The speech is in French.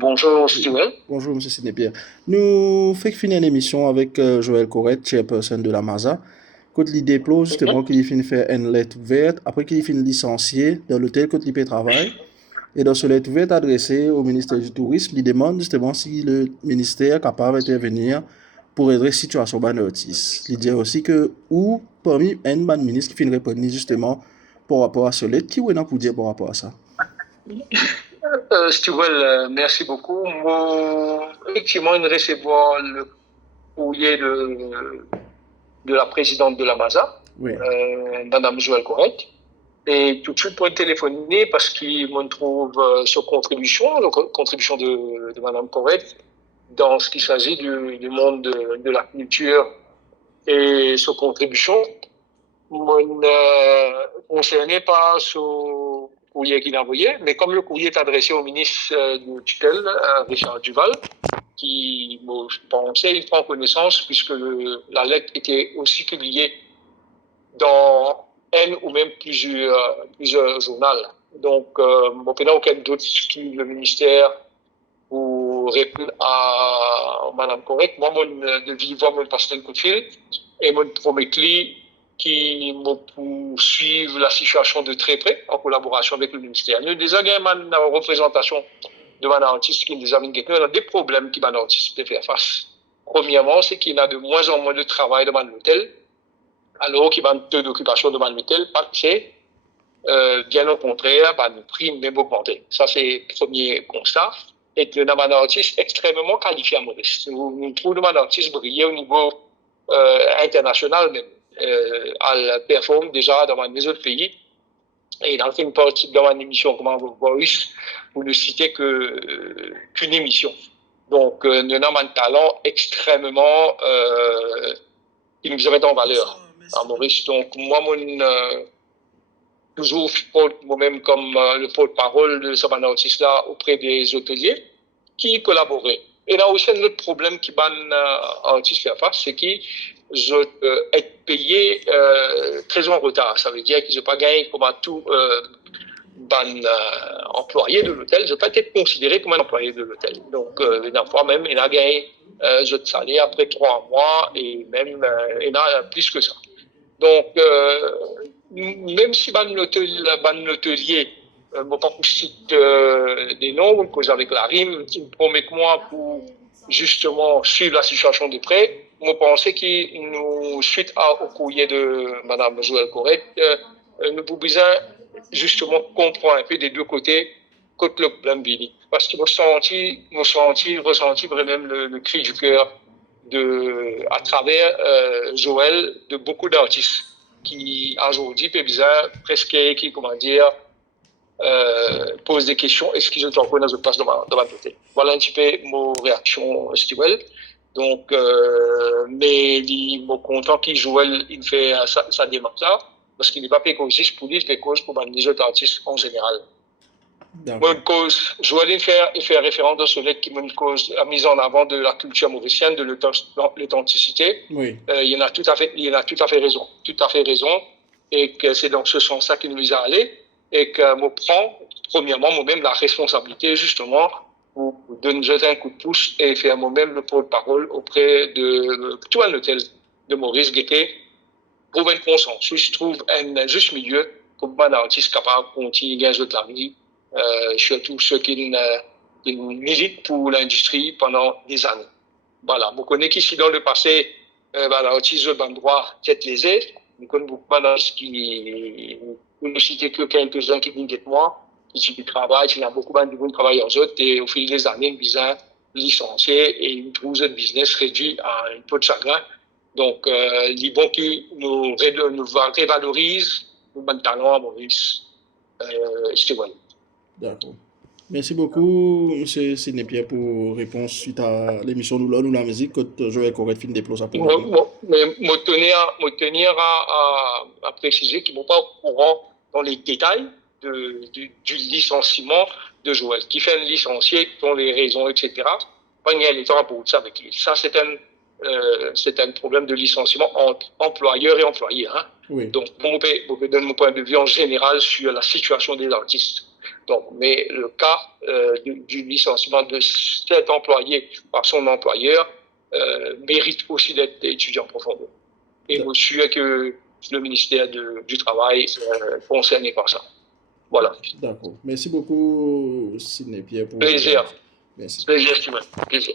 Bonjour, Stuart. Bonjour, M. Sidney-Pierre. Nous faisons finir l'émission avec Joël Corrette, chairperson de la MASA. Quand il déplore justement qu'il finit faire une lettre ouverte, après qu'il finit licencié dans l'hôtel quand il peut travailler. Et dans cette lettre ouverte adressée au ministère du Tourisme, il demande justement si le ministère est capable d'intervenir pour aider la situation des artistes. Il dit aussi que, ou parmi un ministre qui finit répondre justement par rapport à ce lettre, qui est pour dire par rapport à ça? Stuart, merci beaucoup. Moi, effectivement, nous recevons le courrier de la présidente de la MASA, Oui. Madame Joël Corrette. Et tout de suite pour téléphoner parce qu'il me trouve sur contribution, la contribution de Madame Corrette, dans ce qui s'agit du monde de la culture et sa contribution. Moi, concerné par ce courrier qu'il a envoyé, mais comme le courrier est adressé au ministre de tutelle, Richard Duval, qui, bon, je pensais, il prend connaissance puisque la lettre était aussi publiée dans un ou même plusieurs journaux. Donc, bon, il n'y a aucun doute que le ministère pour répondre à Madame Correct. Moi, de vivre, me passe un coup de fil et me promet qui me poursuivre la situation de très près en collaboration avec le ministère. Nous, déjà, il y a une représentation de un artiste qui nous a mis des problèmes qui un artiste peut faire face. Premièrement, c'est qu'il y a de moins en moins de travail dans l'hôtel, alors qu'il y a un taux d'occupation de l'hôtel, c'est bien au contraire, le prix même augmenté. Ça, c'est le premier constat. Et que nous avons un artiste extrêmement qualifié à Maurice. Nous trouvons un artiste briller au niveau international même. Elle performe déjà dans les autres pays. Et il a fait une partie dans une émission comme Boris, pour ne citer qu'une émission. Donc, nous avons un talent extrêmement qui nous met en valeur à Maurice. Donc, moi, toujours moi-même comme le porte-parole de ce artiste-là auprès des hôteliers qui collaboraient. Et là aussi, un autre problème qui ban artiste fait face, c'est qu'ils être payés très en retard. Ça veut dire qu'ils n'ont pas gagné comme un tout employé de l'hôtel. Ils n'ont pas été considérés comme un employé de l'hôtel. Donc, une fois même, il a gagné de salaire après 3 mois et même il a plus que ça. Donc, même si l'hôtelier bon, pas pour citer des noms, cause avec la rime, qui me promet moi pour justement suivre la situation de près, je pensais qu'il nous, suite au courrier de Madame Joël Correct, nous avons besoin justement comprendre un peu des deux côtés, côté le problème Billy. Parce qu'il ressenti vraiment le cri du cœur à travers Joël, de beaucoup d'artistes qui aujourd'hui peut bizarre presque qui comment dire pose des questions est-ce qu'ils ont encore dans une place dans ma côté. Voilà un petit peu mon réaction Stewell. Donc mais il est content qu'il Joël il fait sa démarche là parce qu'il n'est pas fait cause juste pour lui, il fait cause pour les autres artistes en général. Une cause, Joël il fait référence dans ce lettre qui me cause la mise en avant de la culture mauricienne, de l'authenticité. Oui. Il y en a tout à fait raison, et que c'est dans ce sens-là qu'il nous a allé, et que me prend premièrement moi-même la responsabilité justement pour donner un coup de pouce et faire moi-même le porte-parole auprès de tout un hôtel de Maurice Guéquet, trouver un consensus, trouve un juste milieu pour un artiste capable de continuer à gagner de la vie. Surtout ceux qui militent pour l'industrie pendant des années. Voilà. Vous connaissez qu'ici dans le passé, l'artiste de droit tête lésée. Nous connaissons beaucoup d'artistes qui, pour ne citer que quelques-uns qui viennent de moi, qui travaillent, il y a beaucoup de gens qui travaillent en autres, et au fil des années, ils sont licenciés et ils trouvent le business réduit à un peu de chagrin. Donc, les bons qui nous révalorisent nos bons talents à Maurice. C'est voilà. D'accord. Merci beaucoup, M. Sidney-Pierre, pour réponse suite à l'émission Nous la musique, que Joël Correct fin déploie ça pour nous. Mais me tenir à préciser qu'ils ne vont pas au courant dans les détails du licenciement de Joël. Qui fait un licencié, dans les raisons, etc. Pas y aller pour ça avec lui. Ça, c'est un c'est un problème de licenciement entre employeur et employé. Hein. Oui. Donc, je peux donner mon point de vue en général sur la situation des artistes. Donc, mais le cas du licenciement de cet employé par son employeur mérite aussi d'être étudié en profondeur. Et je suis sûr que le ministère du Travail est concerné par ça. Voilà. D'accord. Merci beaucoup, Sidney Pierre, pour Plaisir. Merci. Plaisir, Steven. Plaisir.